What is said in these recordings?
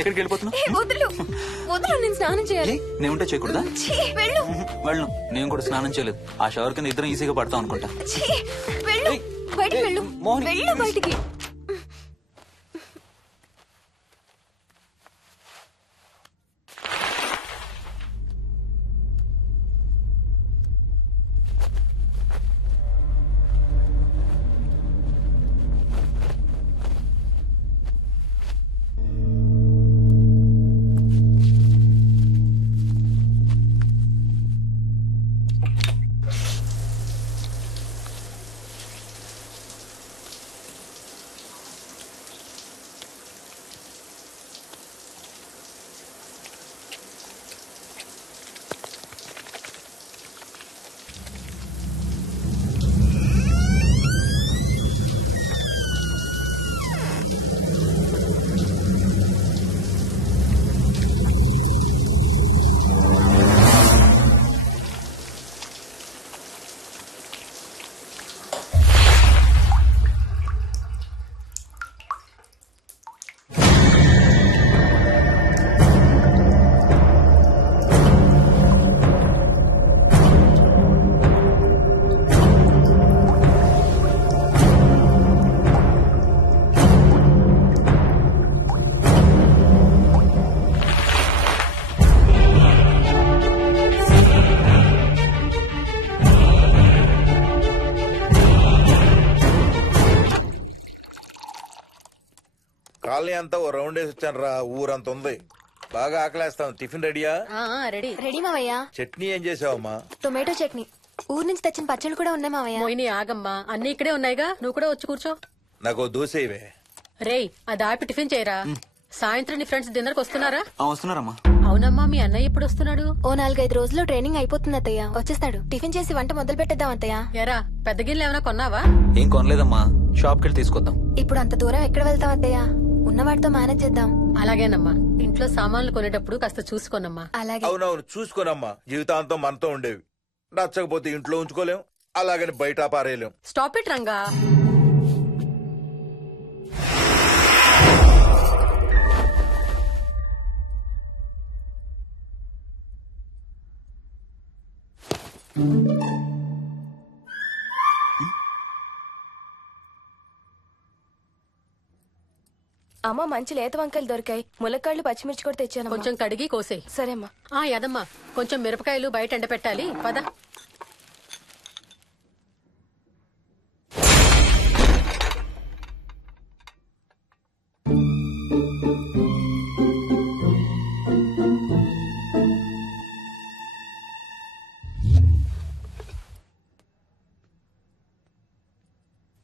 ఎక్కడికి వెళ్ళిపోతున్నావు? వదులు వదులు, నేను స్నానం చేయాలి. నేను ఉంటే చేయకూడదా? వెళ్ళు. వెళ్ళు. నేను కూడా స్నానం చేయలేదు. ఆ షవర్ కింద ఇద్దరం ఈజీగా పడతాం అనుకుంటా. వెళ్ళు, బయటికి వెళ్ళు. వెళ్ళు బయటికి. కాలనీ అంతా ఓ రౌండ్ వేసి వచ్చాను రా. ఊరంత ఉంది. బాగా ఆకలేస్తాం. టిఫిన్ రెడీయా? రెడీ రెడీ మావయ్య. చట్నీ ఏం చేసావమ్మా? టొమాటో చట్నీ. ఊరు నుంచి తెచ్చిన పచ్చళ్ళు కూడా ఉన్నాయి మావయ్య. మోయిని ఆగమ్మా, అన్ని ఇక్కడే ఉన్నాయిగా, నువ్వు కూడా వచ్చి కూర్చో. నాకు దోశ ఇవే. రేయ్, అది ఆపి టిఫిన్ చేయరా. సాయంత్రం నీ ఫ్రెండ్స్ డిన్నర్ కి వస్తున్నారా? వస్తున్నారమ్మా. అవునమ్మా, మీ అన్నయ్య ఎప్పుడు వస్తున్నాడు? ఓ 4-5 రోజుల్లో ట్రైనింగ్ అయిపోతుంది అత్తయ్య, వచ్చేస్తాడు. టిఫిన్ చేసి వంట మొదలు పెట్టేద్దాం అత్తయ్య. ఎరా, పెద్ద గిన్నెలు ఏమైనా కొన్నావా? ఏం కొనలేదమ్మా, షాప్ కెళ్ళి తీసుకొద్దాం. ఇప్పుడు అంత దూరం ఎక్కడ వెళ్తాం అత్తయ్య, ఉన్న వాటితో మేనేజ్ చేద్దాం. అలాగేనమ్మా, ఇంట్లో సామాన్లు కొనేటప్పుడు కాస్త చూసుకోనమ్మా. అలాగే. అవునవును, చూసుకోనమ్మా. జీవితాంతం మనతో ఉండేవి. నచ్చకపోతే ఇంట్లో ఉంచుకోలేం, అలాగని బయట పారేయలేం. Stop it Ranga. అమ్మ, మంచి లేత వంకాయలు దొరికాయి. ములక్కాళ్ళు, పచ్చిమిర్చి కూడా తెచ్చాను. కొంచెం కడిగి కోసేయ్. సరేమ్మా. యదమ్మా, కొంచెం మిరపకాయలు బయట ఎండపెట్టాలి, పద.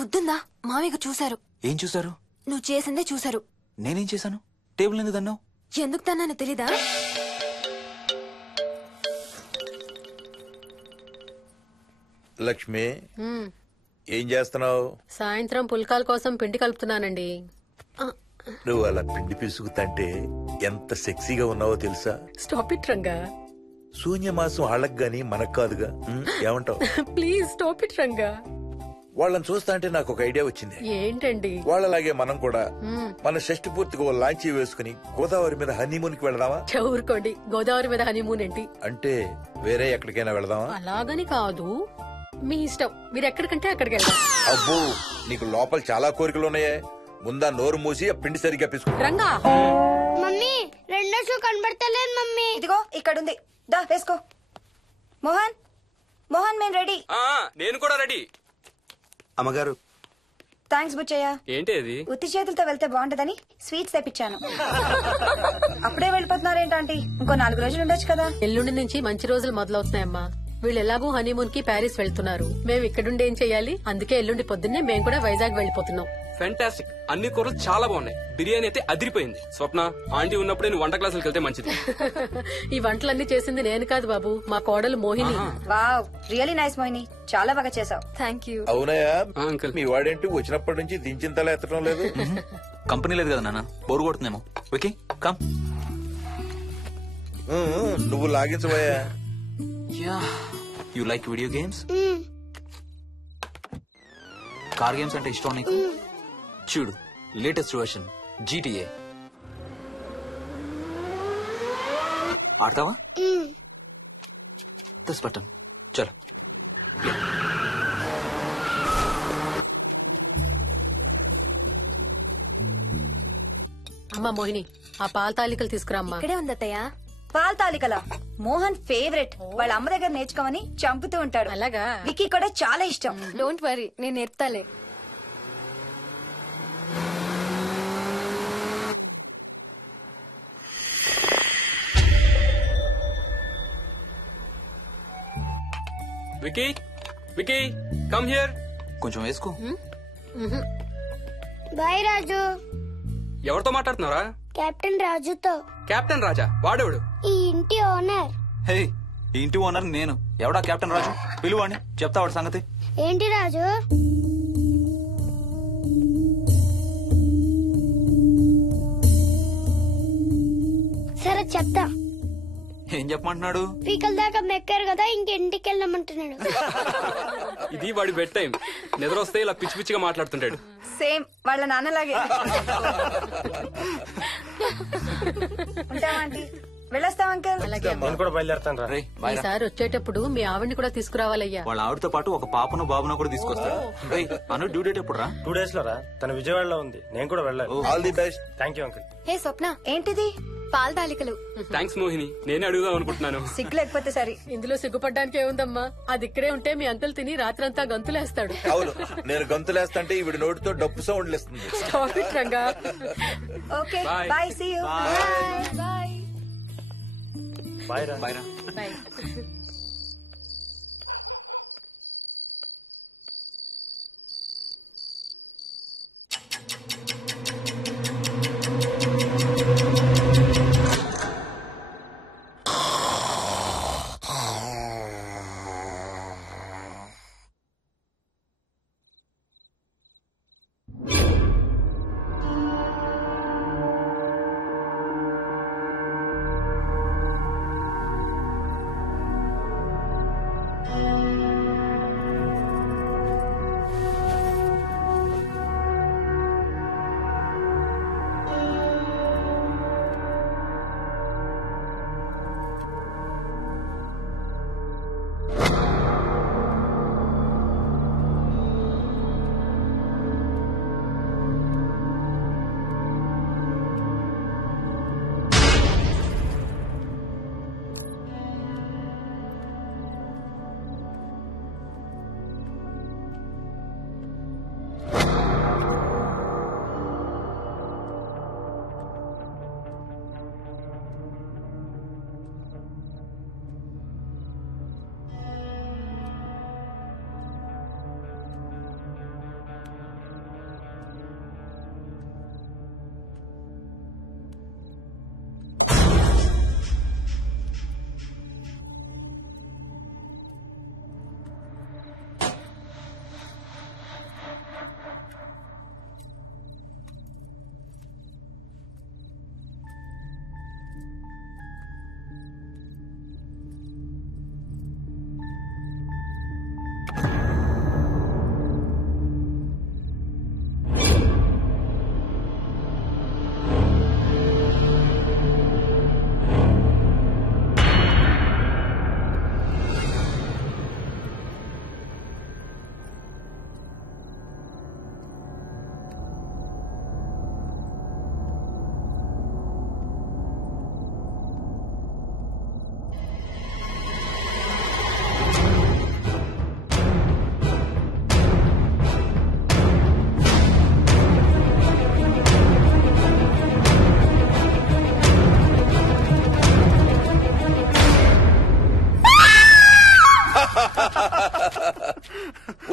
బుద్ధుందా? మామయ్య చూశారు. ఏం చూసారు? నువ్వు చేసిందే చూశారు. నేనేం చేశాను? టేబుల్ ఎందుకు తన్నావు? ఎందుకు తన్నానో తెలీదా? లక్ష్మి, ఏం చేస్తున్నావు? సాయంత్రం పుల్కాల కోసం పిండి కలుపుతున్నానండి. నువ్వు అలా పిండి పిసుకుతంటే ఎంత సెక్సీగా ఉన్నావో తెలుసా? Stop it Ranga. శూన్యమాసం వాళ్ళకి గాని మనకు కాదుగా. ఏమంటావు? Please stop it Ranga. వాళ్ళని చూస్తా అంటే నాకు ఒక ఐడియా వచ్చింది. ఏంటండి? వాళ్ళలాగే మనం కూడా మన షష్టి పూర్తిగా ఓ లాంచీ వేసుకుని గోదావరి మీద హనీమూన్ కి వెళదామా? ఊరుకోండి, గోదావరి మీద హనీమూన్ ఏంటి? అంటే వేరే ఎక్కడికైనా వెళదామా? అలాగని కాదు, మీ ఇష్టం, మీరు ఎక్కడికంటే అక్కడికి వెళ్దాం. అబ్బో, నీకు లోపల చాలా కోరికలు ఉన్నాయే. ముందా నోరు మూసి ఆ పిండి సరిగ్గా పిసుకు. రంగా. మమ్మీ, రెండో షూ కనబడతలేదు మమ్మీ. ఇదిగో ఇక్కడుంది, దా వేసుకో. మోహన్, మోహన్, మేము రెడీ. నేను కూడా రెడీ. అమ్మగారు. థ్యాంక్స్ బుచ్చయ్య. ఏంటి అది? ఉత్తి చేతులతో వెళ్తే బాగుంటదని స్వీట్స్ తెప్పించాను. అప్పుడే వెళ్ళిపోతున్నారేంటంటే ఇంకో 4 రోజులు ఉండొచ్చు కదా. ఎల్లుండి నుంచి మంచి రోజులు మొదలవుతున్నాయమ్మా. వీళ్ళు ఎలాగూ హనీమూన్ కి ప్యారిస్ వెళ్తున్నారు. మేము ఇక్కడుండి ఏం చెయ్యాలి? అందుకే ఎల్లుండి పొద్దున్నే మేము కూడా వైజాగ్ వెళ్ళిపోతున్నాం. ఫెంటాస్టిక్, అన్ని కూరలు చాలా బాగున్నాయి. బిర్యానీ అయితే అదిరిపోయింది. స్వప్న, ఆంటీ ఉన్నప్పుడే నువ్వు వంట క్లాసులకు వెళ్తే మంచిది. ఈ వంటలన్నీ చేసింది నేను కాదు బాబు, మా కోడలు Mohini. Wow, really nice Mohini, చాలా బాగా చేసావు. Thank you. అవునయా, అంకుల్. మీ వాడేంటి వచ్చినప్పటి నుంచి దించిన తల ఎత్తడం లేదు? కంపెనీ లేదు కదా నాన్న, బోరు కొడుతుందేమో. Okay come. నువ్వు లాగించబోయా? You like video games? Car games అంటే ఇష్టం నీకు? చూడు, లేటెస్ట్ వర్షన్ GTA. ఆడతావా? దస్ బటన్ చలో. అమ్మా మోహిని, ఆ పాల తాలికలు తీసుకురా అమ్మా. ఇక్కడే ఉంది అత్తయ్య. పాల తాలికల మోహన్ ఫేవరెట్. వాళ్ళ అమ్మ దగ్గర నేర్చుకోమని చంపుతూ ఉంటాడు. అలాగా? విక్కీ కూడా చాలా ఇష్టం. డోంట్ వరీ, నేను నేర్పుతాలే. Vicky, Vicky, come here. కొంచెం వేసుకో. బాయ్ రాజు. ఎవరితో మాట్లాడుతున్నారా? కెప్టెన్ రాజుతో. కెప్టెన్ రాజా? వాడేవాడు? ఈ ఇంటి ఓనర్. హే, ఈ ఇంటి ఓనర్ నేను. ఎవడా కెప్టెన్ రాజు? పిలువాడిని, చెప్తా వాడి సంగతి. ఏంటి రాజు? సరే చెప్తా. ఏం చెప్పమంటున్నాడు? పీకల దాకా మెక్కారు కదా, ఇంటికి వెళ్ళమంటున్నాడు. ఇది వాడి బెడ్ టైం. నిద్ర వస్తే ఇలా పిచ్చి పిచ్చిగా మాట్లాడుతుంటాడు. సేమ్ వాళ్ళ నాన్నలాగే. ఉంటావా ఆంటీ? వెళ్ళొస్తాం అంకల్. అలాగే అమ్మా. నేను కూడా బయలుదేరతాను రా. రేయ్, బాయ్రా. ఈసారి వచ్చేటప్పుడు మీ ఆవిడ్ని కూడా తీసుకురావాలయ్యా. వాళ్ళ ఆవిడతో పాటు ఒక పాపను బాబును కూడా తీసుకొస్తాడు. రేయ్, అను డ్యూ డేట్ ఎప్పుడు రా? 2 days లో రా. తన విజయవాడలో ఉంది. నేను కూడా వెళ్ళాలి. All the best. Thank you uncle. Hey Swapna, ఏంటిది? పాల తాలికలు. థ్యాంక్స్ మోహిని, నేనే అడుగుదాం అనుకుంటున్నాను. సిగ్గు లేకపోతే సరే. ఇందులో సిగ్గుపడ్డానికి ఏముందమ్మా? అది ఇక్కడే ఉంటే మీ అంకుల్ తిని రాత్రంతా గంతులేస్తాడు. అవును, నేను గంతులేస్తంటే ఈవిడ నోటితో డప్పు సౌండ్లు ఇస్తుంది. Stop it, రంగా. Okay Bye. Bye, see you. Bye. Bye రా. బాయ్రా. Bye.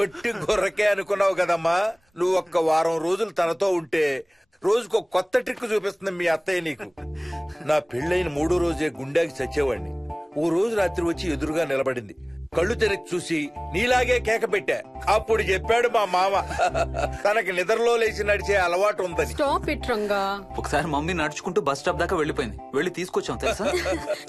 ఒట్టి గొర్రకే అనుకున్నావు కదమ్మా. నువ్వు ఒక్క వారం రోజులు తనతో ఉంటే రోజుకు కొత్త ట్రిక్ చూపిస్తుంది మీ అత్తయ్య నీకు. నా పెళ్ళైన 3వ రోజే గుండెకి చచ్చేవాడిని. ఓ రోజు రాత్రి వచ్చి ఎదురుగా నిలబడింది. కళ్ళు తెరిచి చూసి నీలాగే కేక పెట్టా. అప్పుడు చెప్పాడు మా మామ తనకి నిద్రలో లేచి నడిచే అలవాటు ఉందని. Stop it Ranga. ఒకసారి మమ్మీ నడుచుకుంటూ బస్ స్టాప్ దాకా వెళ్ళిపోయింది. వెళ్ళి తీసుకొచ్చాం తెలుసా.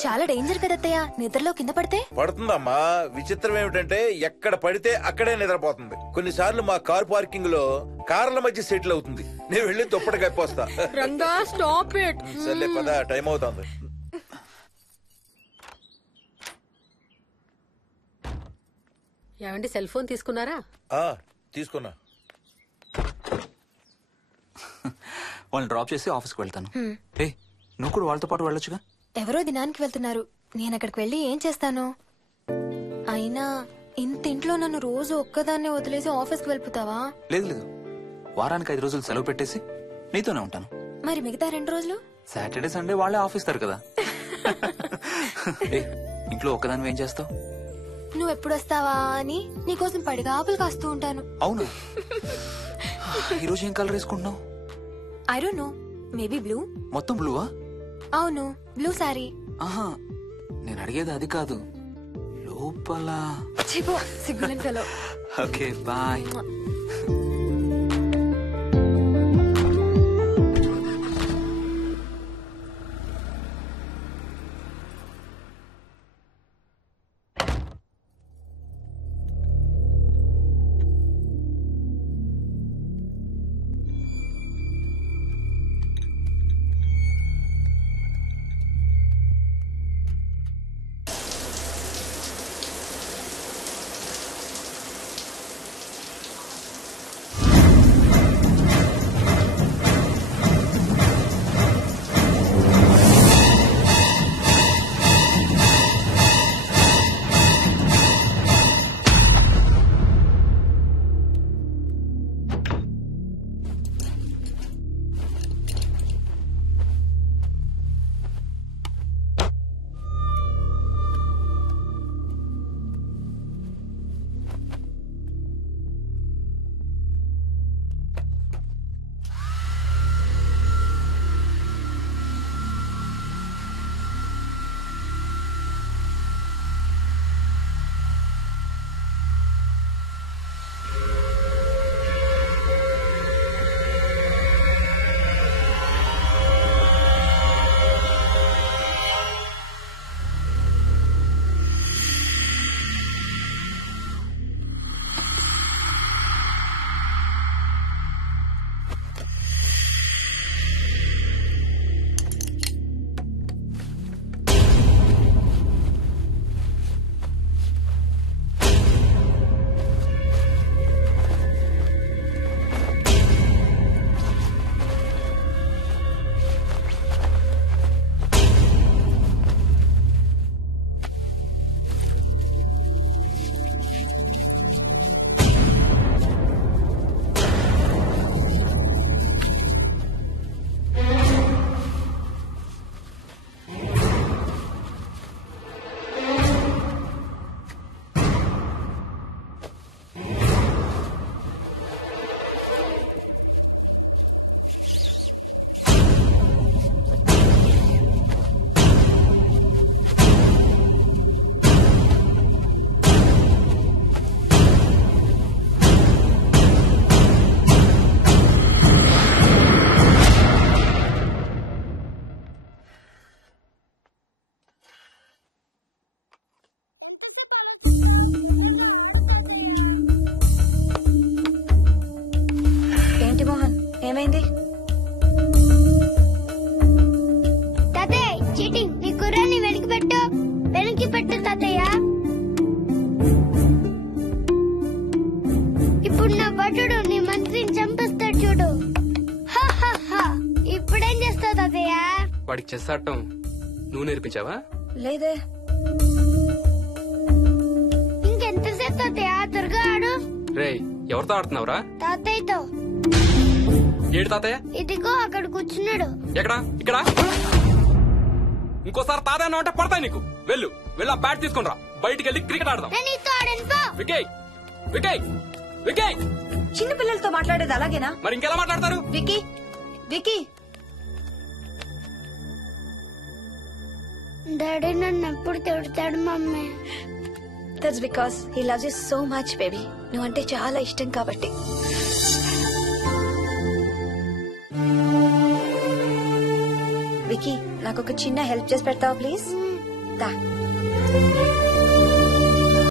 చాలా డేంజర్ కదా అత్తయ్య, నిద్రలో కింద పడితే. పడుతుందమ్మా. విచిత్రం ఏమిటంటే ఎక్కడ పడితే అక్కడే నిద్రపోతుంది. కొన్నిసార్లు మా కార్ పార్కింగ్ లో కార్ల మధ్య సెటిల్ అవుతుంది. నేను వెళ్ళి దుప్పటి కప్పొస్తా. Ranga stop it. సర్లే పద, టైం అవుతుంది. ఏమండి సెల్ ఫోన్ తీసుకున్నారా? తీసుకున్నా. వాళ్ళని డ్రాప్ చేసి ఆఫీస్కి వెళ్తాను. ఏ నువ్వు కూడా వాళ్ళతో పాటు వెళ్ళొచ్చుగా. ఎవరో దినానికి వెళ్తున్నారు, నేను అక్కడికి వెళ్ళి ఏం చేస్తాను? అయినా ఇంత ఇంట్లో నన్ను రోజు ఒక్కదాన్నే వదిలేసి ఆఫీస్కి వెళ్ళిపోతావా? లేదు లేదు, వారానికి 5 రోజులు సెలవు పెట్టేసి నీతోనే ఉంటాను. మరి మిగతా 2 రోజులు? సాటర్డే సండే వాళ్ళే ఆఫీస్ తారు కదా. ఇంట్లో ఒక్కదాని ఏం చేస్తావు? నువ్వు ఎప్పుడు వస్తావా అని నీకోసం పడిగాపులు కాస్తూ ఉంటాను. అవును. ఈరోజు ఏం కలర్ వేసుకుంటున్నావు? I don't know, maybe blue. మొత్తం బ్లూవా? అవును, బ్లూ సారీ. ఆహా, నేను అడిగేది అది కాదు, లోపల. సిగ్గులేని ఫెలో. Okay bye. ఏమైంది? తాతయ్య చీటింగ్, నీ కుర్రాన్ని వెనక్కి పెట్టు, వెనక్కి పెట్టు తాతయ్య. ఇప్పుడు నా భటుడు నీ మంత్రిని చంపేస్తాడు చూడు. ఇప్పుడేం చేస్తావు తాతయ్య? వాడికి చెస్ ఆడటం నువ్వు నేర్పించావా? లేదే. ఇంకెంతసేపు తాతయ్య? త్వరగా ఆడు. రేయ్, ఎవరితో ఆడుతున్నావురా? తాతయ్యతో. ఏడు తాతయ్య? ఇదిగో అక్కడ కూర్చున్నాడు. ఎక్కడా? ఇక్కడ. ఇంకోసారి తాతయ్య అంటే పడతాయి నీకు. వెళ్ళు వెళ్ళి ఆ బ్యాట్ తీసుకుని రా, బయటికి వెళ్ళి క్రికెట్ ఆడదాం. Vicky Vicky Vicky. చిన్న పిల్లలతో మాట్లాడేది అలాగేనా? మరి ఇంకెలా మాట్లాడతారు? Wiki wiki. డాడీ నన్ను ఎప్పుడు తిడతాడు mummy. That's because he loves you so much baby. నువ్వంటే చాలా ఇష్టం కాబట్టి. వికీ, నాకు ఒక చిన్న హెల్ప్ చేసి పెడతావా ప్లీజ్? దా.